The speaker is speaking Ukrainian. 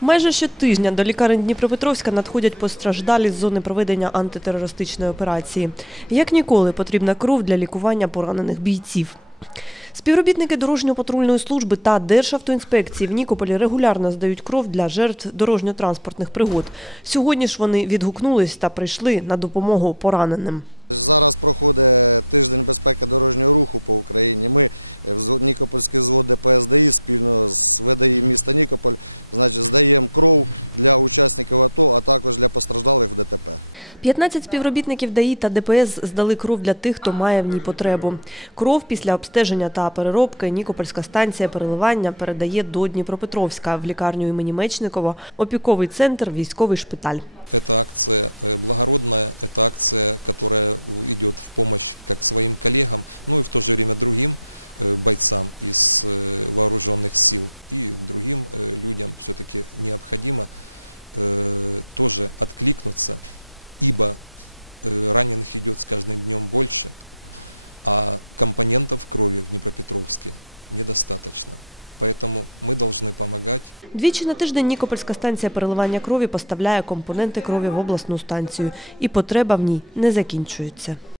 Майже щотижня до лікарень Дніпропетровська надходять постраждалі з зони проведення антитерористичної операції. Як ніколи потрібна кров для лікування поранених бійців. Співробітники дорожньо-патрульної служби та Державтоінспекції в Нікополі регулярно здають кров для жертв дорожньо-транспортних пригод. Сьогодні ж вони відгукнулись та прийшли на допомогу пораненим. П'ятнадцять співробітників ДАІ та ДПС здали кров для тих, хто має в ній потребу. Кров після обстеження та переробки Нікопольська станція переливання передає до Дніпропетровська в лікарню імені Мечникова, опіковий центр, військовий шпиталь. Двічі на тиждень Нікопольська станція переливання крові поставляє компоненти крові в обласну станцію, і потреба в ній не закінчується.